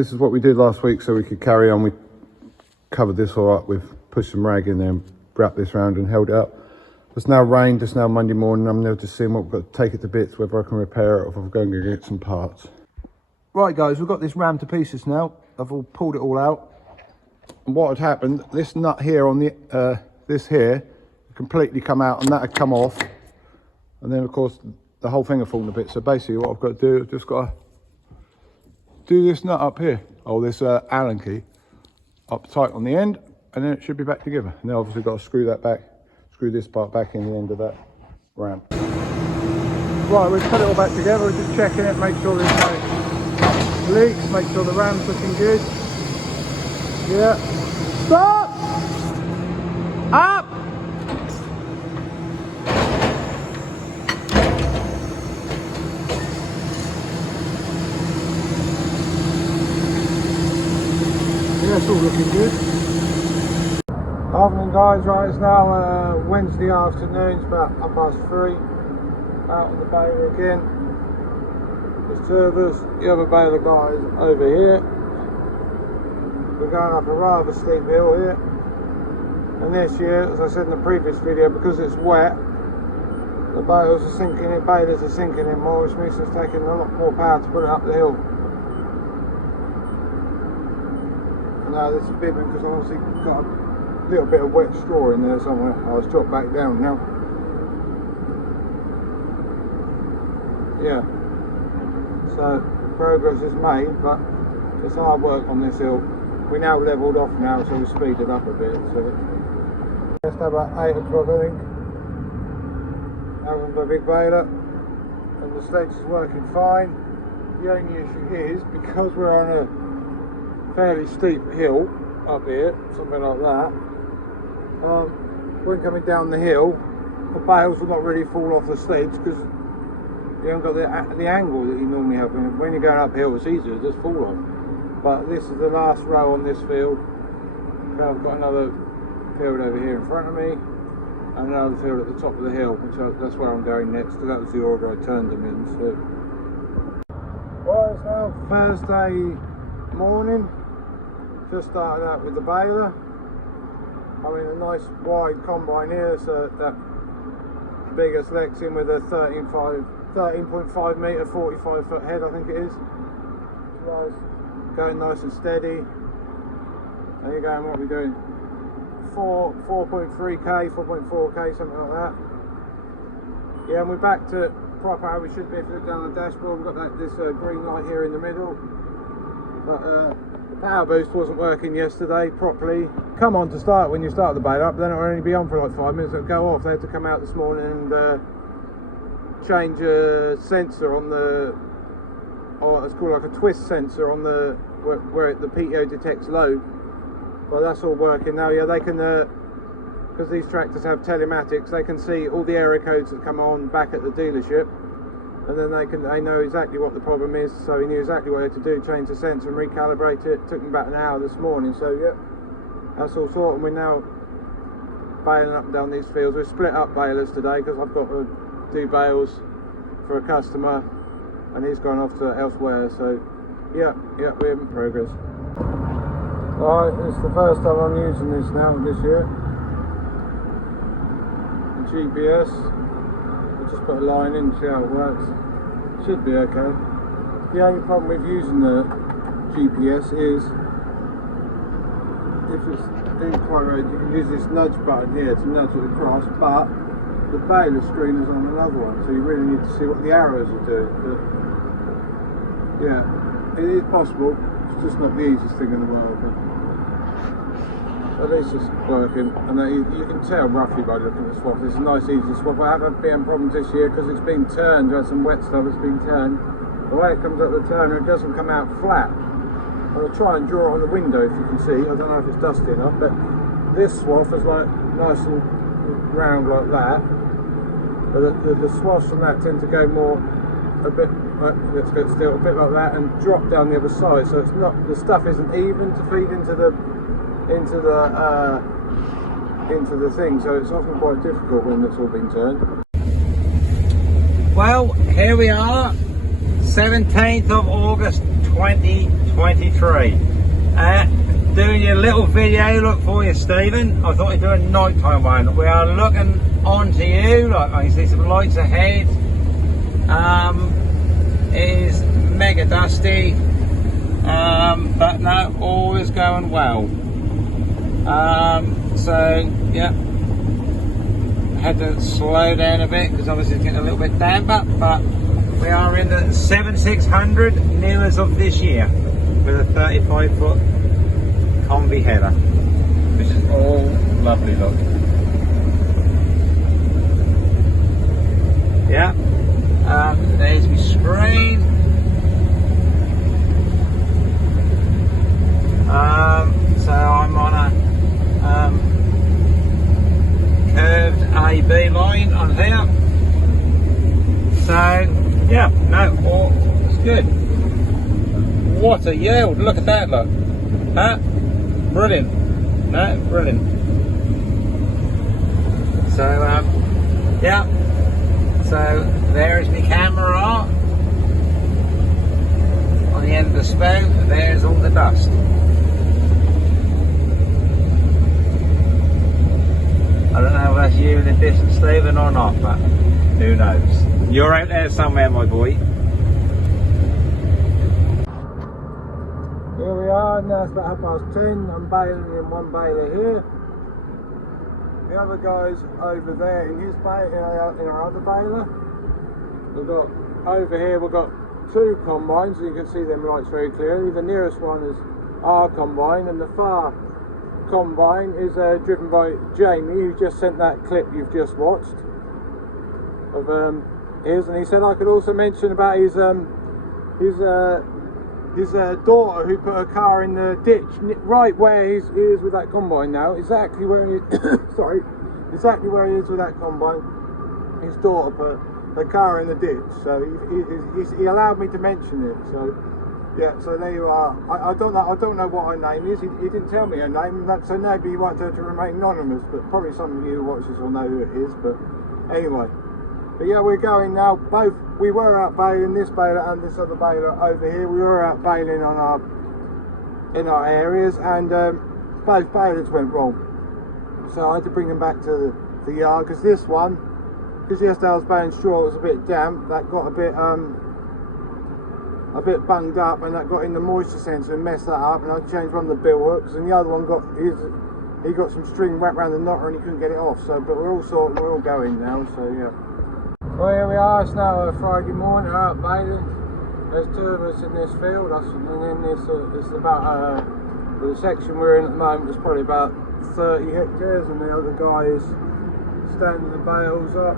this is what we did last week so we could carry on. We covered this all up with, pushed some rag in there and wrapped this around and held it up. It's now rained, it's now Monday morning. I'm now just seeing what we've got to take it to bits, whether I can repair it or if I'm going to get some parts. Right guys, we've got this rammed to pieces now. I've all pulled it all out. And what had happened, this nut here on the, this here, completely come out and that had come off. And then of course, the whole thing had fallen a bit. So basically what I've got to do is just got to do this nut up here, or this Allen key, up tight on the end, and then it should be back together. And then obviously got to screw that back, screw this part back in the end of that ramp. Right, we've put it all back together, we're just checking it, make sure there's no leaks, make sure the ramp's looking good. Yeah. Stop! Up! Yeah, it's all looking good. Evening guys, right, it's now Wednesday afternoon, it's about 3:30, out on the baler again. There's two of us, the other baler guys over here. We're going up a rather steep hill here, and this year, as I said in the previous video, because it's wet, the balers are sinking in more, which means it's taking a lot more power to put it up the hill. And now this is a big one because I obviously got a little bit of wet straw in there somewhere. I was dropped back down now. Yeah, so progress is made, but it's hard work on this hill. We now levelled off now, so we speeded up a bit. So just about 8 o'clock, I think. Having a big baler, and the sledge is working fine. The only issue is because we're on a fairly steep hill up here, something like that. When coming down the hill, the bales will not really fall off the sledge because you haven't got the angle that you normally have. When you're going uphill, it's easier to just fall off. But this is the last row on this field. Okay, I've got another field over here in front of me, and another field at the top of the hill, that's where I'm going next, because that was the order I turned them in. So, well, it's now Thursday morning. Just started out with the baler. I'm in a nice wide combine here, so that biggest leg's in with a 13.5 metre, 45 foot head, I think it is. Nice. Going nice and steady. There you go, and what are we doing? 4.3k, 4.4k, something like that. Yeah, and we're back to proper how we should be if we look down the dashboard. We've got this green light here in the middle. But the power boost wasn't working yesterday properly. Come on to start when you start the baler up, then it'll only be on for like 5 minutes, it'll go off. They had to come out this morning and change a sensor on the, or it's called like a twist sensor on the where the PTO detects load. Well, that's all working now. Yeah, they can, because these tractors have telematics, they can see all the area codes that come on back at the dealership, and then they know exactly what the problem is. So he knew exactly what he had to do, change the sensor and recalibrate it. Took him about an hour this morning. So yeah, that's all sorted. And we're now baling up and down these fields. We've split up balers today because I've got to do bales for a customer, and he's gone off to elsewhere. So yeah, we're in progress. Right, it's the first time I'm using this now this year. The GPS. We'll just put a line in, see how it works. Should be okay. The only problem with using the GPS is if it's incorrect, you can use this nudge button here to nudge it across, but the baler screen is on another one, so you really need to see what the arrows are doing. But yeah, it is possible. It's just not the easiest thing in the world. But at least it's working, and you can tell roughly by looking at the swap. It's a nice easy swap. I haven't had BM problems this year because it's been turned. There's some wet stuff that's been turned. The way it comes up the turner, it doesn't come out flat. I'll try and draw it on the window if you can see. I don't know if it's dusty enough, but this swath is like nice and round like that. But the swaths from that tend to go more a bit like, let's go still, a bit like that, and drop down the other side. So it's not, the stuff isn't even to feed into the thing, so it's often quite difficult when it's all been turned. Well, here we are, 17th of August 2020. 23. Doing your little video look for you, Stephen. I thought I'd do a nighttime one. We are looking onto you. Like I can see some lights ahead. It is mega dusty, but no, all is going well. So yeah, I had to slow down a bit because obviously it's getting a little bit damper, but we are in the 7600 newest of this year with a 35-foot combi header, which is all lovely look. Yeah, there's my screen. So I'm on a curved AB line on here. So yeah, no, all is good. What a yield! Look at that, look. Huh? Brilliant. No, brilliant. So yeah. So there's my camera on the end of the spout. There's all the dust. I don't know if that's you in the distance, Stephen, or not, but who knows? You're out there somewhere, my boy. Here we are, now it's about 10:30. I'm baling in one baler here. The other guy's over there in his baler, in our other baler. We've got over here, we've got two combines, so you can see them lights very clearly. The nearest one is our combine, and the far combine is driven by Jamie, who just sent that clip you've just watched of his, and he said I could also mention about his daughter who put her car in the ditch right where he is with that combine now, exactly where he sorry, exactly where he is with that combine. His daughter put her car in the ditch, so he allowed me to mention it. So yeah, so there you are. I don't know what her name is. He didn't tell me her name, so maybe he wants her to remain anonymous, but probably some of you who watch this will know who it is. But anyway, but yeah, we're going now. We were out baling, this baler and this other baler over here. We were out baling in our areas, and both balers went wrong. So I had to bring them back to the yard, because this one, because yesterday I was baling straw, it was a bit damp. That got a bit bunged up, and that got in the moisture sensor and messed that up, and I changed one of the bill hooks, and the other one he got some string wrapped around the knotter and he couldn't get it off. So but we're all sorted, we're all going now, so yeah. Well, here we are, it's now Friday morning, we're out baling. There's two of us in this field, and then this is about the section we're in at the moment is probably about 30 hectares, and the other guy is standing the bales up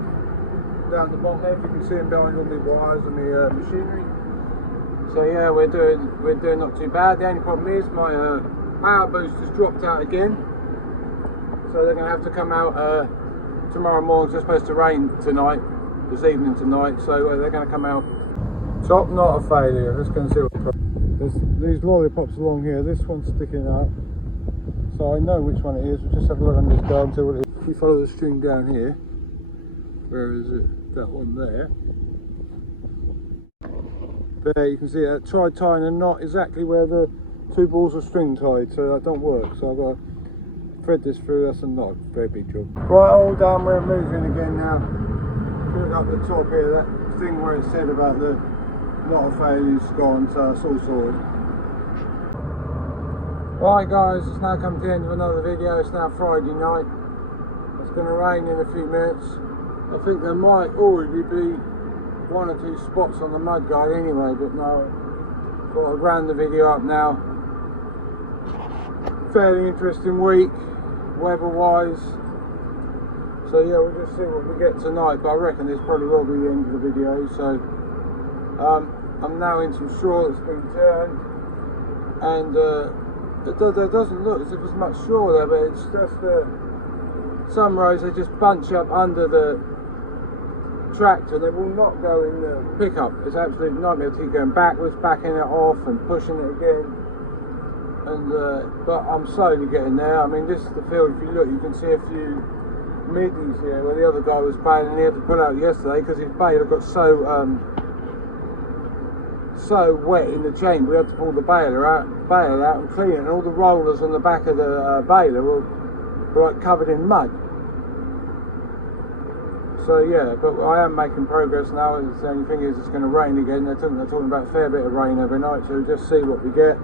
down the bottom there. You can see him behind all the wires and the machinery. So yeah, we're doing not too bad. The only problem is my power boost has dropped out again, so they're going to have to come out tomorrow morning. It's supposed to rain tonight, this evening tonight, so they're going to come out. Top not a failure. Let's go and see what there's these lollipops along here. This one's sticking up, so I know which one it is. We'll just have a look on this guard and see what it is. If we follow the string down here, where is it? That one there. There you can see I tried tying a knot exactly where the two balls of string tied, so that don't work. So I've got to thread this through. That's a not a very big job. Right, all done. We're moving again now. Look up the top here, that thing where it said about the lot of failures gone, so it's all sorted. Right guys, it's now come to the end of another video. It's now Friday night. It's going to rain in a few minutes. I think there might already be one or two spots on the mud guard anyway, but no, thought I'd round the video up now. Fairly interesting week weather wise, so yeah, we'll just see what we get tonight, but I reckon this probably will be the end of the video. So I'm now in some straw that's been turned, and it doesn't look as if there's much straw there, but it's just some rows they just bunch up under the tractor. They will not go in the pickup. It's absolute nightmare to keep going backwards, backing it off and pushing it again. And but I'm slowly getting there. I mean, this is the field. If you look, you can see a few middies here where the other guy was baling. He had to pull out yesterday because his baler got so so wet in the chamber, we had to pull the baler out and clean it, and all the rollers on the back of the baler were like covered in mud. So yeah, but I am making progress now. The only thing is it's going to rain again. They're talking about a fair bit of rain every night, so we'll just see what we get.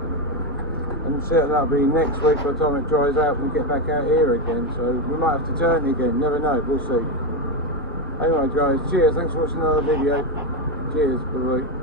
And that'll be next week by the time it dries out and we get back out here again. So we might have to turn it again, never know, we'll see. Anyway guys, cheers, thanks for watching another video. Cheers, bye.